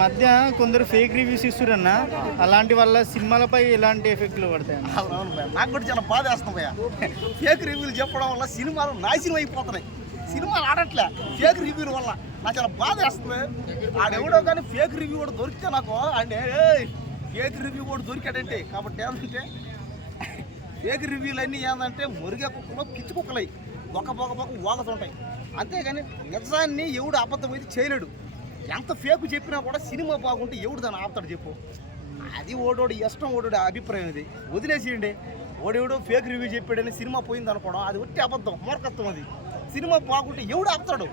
మధ్య కొందరు fake reviews ఇస్తురన్న అలాంటి వల్ల సినిమాలపై ఎలాంటి ఎఫెక్ట్లు పడతాయి నాకు కూడా చాలా బాధ వేస్తుంది ఫేక్ రివ్యూలు చెప్పడం వల్ల సినిమాలు నాశనం అయిపోతున్నాయి. సినిమాలు ఆడట్లే ఫేక్ రివ్యూల వల్ల. నాకు చాలా బాధ వేస్తుంది ఆడెవడో కానీ ఫేక్ రివ్యూ కూడా దొరికితే నాకు అంటే ఫేక్ రివ్యూ కూడా దొరికాడంటే కాబట్టి ఏంటంటే ఫేక్ రివ్యూలు అన్నీ ఏంటంటే మురిగే కుక్కలు పిచ్చి కుక్కలై బొక్క బొక్క బొక్క వాగుతుంటాయి. అంతేగాని నిజాన్ని ఎవడు అబద్ధం అయితే చేయలేడు. ఎంత ఫేక్ చెప్పినా కూడా సినిమా బాగుంటే ఎవడు దాన్ని ఆపుతాడు చెప్పు? అది ఓడోడు ఇష్టం ఓడోడు అభిప్రాయం ఇది. వదిలేసేయండి. ఓడెవడో ఫేక్ రివ్యూ చెప్పాడని సినిమా పోయింది అనుకోవడం అది ఒట్టి అబద్ధం మూర్ఖత్వం అది. సినిమా బాగుంటే ఎవడు ఆపుతాడు?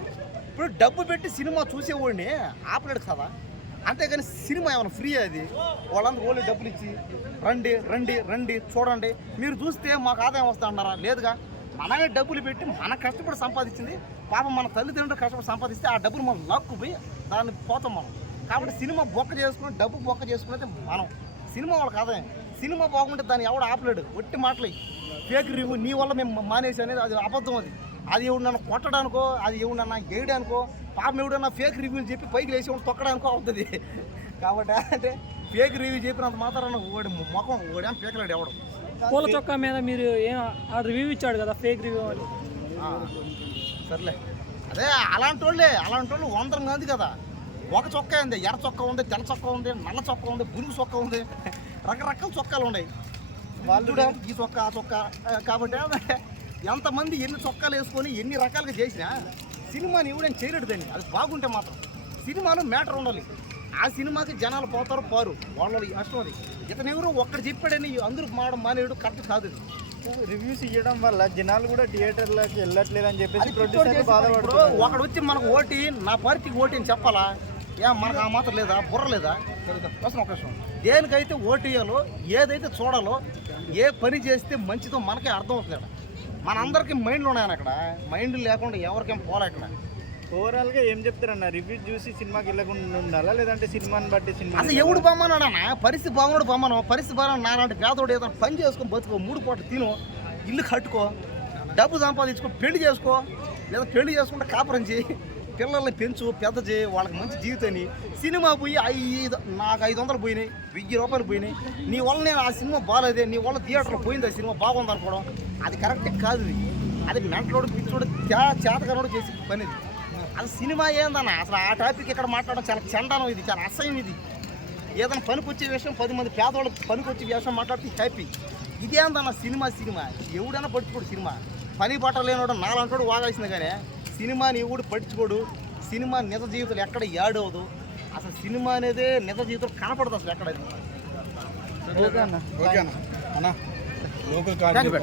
ఇప్పుడు డబ్బు పెట్టి సినిమా చూసేవాడిని ఆపలేడు కదా. అంతేగాని సినిమా ఏమైనా ఫ్రీ అది? వాళ్ళందరూ ఓన్లీ డబ్బులు ఇచ్చి రండి రండి రండి చూడండి. మీరు చూస్తే మాకు ఆదాయం వస్తా అన్నారా? లేదుగా. మనమే డబ్బులు పెట్టి మన కష్టపడి సంపాదించింది. పాపం మన తల్లిదండ్రులు కష్టపడి సంపాదిస్తే ఆ డబ్బులు మనం లాక్కుపోయి దాన్ని పోతాం మనం. కాబట్టి సినిమా బొక్క చేసుకుని డబ్బు బొక్క చేసుకునేది మనం. సినిమా వాళ్ళకి ఆదాయం సినిమా బాగుంటే దాన్ని ఎవడు ఆపలేడు. ఒట్టి మాటలు. ఫేక్ రివ్యూ నీ వల్ల మేము మానేసి అనేది అది అబద్ధం అది. అది ఎవడు నన్ను కొట్టడానికో అది ఎవడు నన్ను వేయడానికో పాపం ఎవడన్నా ఫేక్ రివ్యూలు చెప్పి పైకి లేచి ఎవడు తొక్కడానికో అవుతుంది. కాబట్టి అంటే ఫేక్ రివ్యూ చెప్పినంత మాత్రాన ఓడి ముఖం ఓడేం పీకలేడు ఎవడు. పూల చొక్కా మీద మీరు ఏం ఆ రివ్యూ ఇచ్చాడు కదా ఫేక్ రివ్యూ అని. సర్లే. అదే అలాంటి వాళ్ళే అలాంటి వాళ్ళు వందరం కాదు కదా. ఒక చొక్కా ఉంది ఎర్ర చొక్కా ఉంది తెల్ల చొక్కా ఉంది నల్ల చొక్కా ఉంది బురుగు చొక్కా ఉంది. రకరకాల చొక్కాలు ఉన్నాయి. వాళ్ళు ఈ చొక్కా ఆ చొక్కా కాబట్టి ఎంతమంది ఎన్ని చొక్కాలు వేసుకొని ఎన్ని రకాలుగా చేసినా సినిమాని ఇవ్వడం చేయలేడు దాన్ని. అది బాగుంటే మాత్రం. సినిమాలో మ్యాటర్ ఉండాలి. ఆ సినిమాకి జనాలు పోతారు పోరు. వాళ్ళ ఇష్టం అది. ఇతను ఎవరు ఒక్కడు చెప్పాడని అందరూ మాడం మానేయడు కరెక్ట్ కాదు రివ్యూస్ ఇవ్వడం వల్ల జనాలు కూడా థియేటర్లకు వెళ్ళట్లేదు అని చెప్పేసి ఇప్పుడు బాధపడుతున్నారు. ఒకడు వచ్చి మనకు ఓటి నా పార్టీకి ఓటి అని చెప్పాలా? ఏ మనకు ఆ మాత్రం లేదా? బుర్ర లేదా? ప్రశ్న ఒక దేనికైతే ఓటు వేయాలో ఏదైతే చూడాలో ఏ పని చేస్తే మంచిదో మనకే అర్థం అవుతుంది అక్కడ మనందరికీ మైండ్లు ఉన్నాయని అక్కడ. మైండ్ లేకుండా ఎవరికేం పోలే అక్కడ ఓవరాల్గా ఏం చెప్తారన్న? రివ్యూ చూసి సినిమాకి వెళ్ళకుండా ఉండాలా? లేదంటే సినిమాని బట్టి సినిమా అసలు ఎవడు బొమ్మనాడన్న? పరిస్థితి బాగున్నాడు బొమ్మను. పరిస్థితి బాగా నాలాంటి పేదోడు ఏదైనా పని చేసుకొని బతుకో మూడు పూట తిను ఇల్లు కట్టుకో డబ్బు సంపాదించుకో పెళ్ళి చేసుకో లేదా పెళ్ళి చేసుకుంటే కాపురం చేయి పిల్లల్ని పెంచు పెద్ద చేయి వాళ్ళకి మంచి జీవితాన్ని. సినిమా పోయి ఐదు నాకు ఐదు వందలు పోయినాయి వెయ్యి రూపాయలు పోయినాయి. నీ వల్ల నేను ఆ సినిమా బాగాలేదే నీ వల్ల థియేటర్లో పోయింది ఆ సినిమా బాగుంది అనుకోవడం అది కరెక్ట్ కాదు. అది మెంటలోడు పిచ్చోడు చేతగానోడు చేసి పని అది సినిమా ఏందన్న? అసలు ఆ టాపిక్ ఇక్కడ మాట్లాడడం చాలా చండాలం ఇది చాలా అసహ్యం ఇది. ఏదైనా పనికొచ్చే విషయం పది మంది పేదవాళ్ళకి పనికొచ్చే విషయం మాట్లాడితే హ్యాపీ ఇదేందన్న సినిమా సినిమా? ఎవడైనా పట్టుకోడు సినిమా. పని బట్ట లేనివాడు నాలంటాడు వాగాల్సింది కానీ సినిమాని ఎవడు పట్టించుకోడు? సినిమా నిజ జీవితంలో ఎక్కడ యాడవదు అసలు సినిమా అనేది నిజ జీవితంలో కనపడదు అసలు ఎక్కడ ఓకే అన్న. ఓకే అన్న. అన్న. Local thank you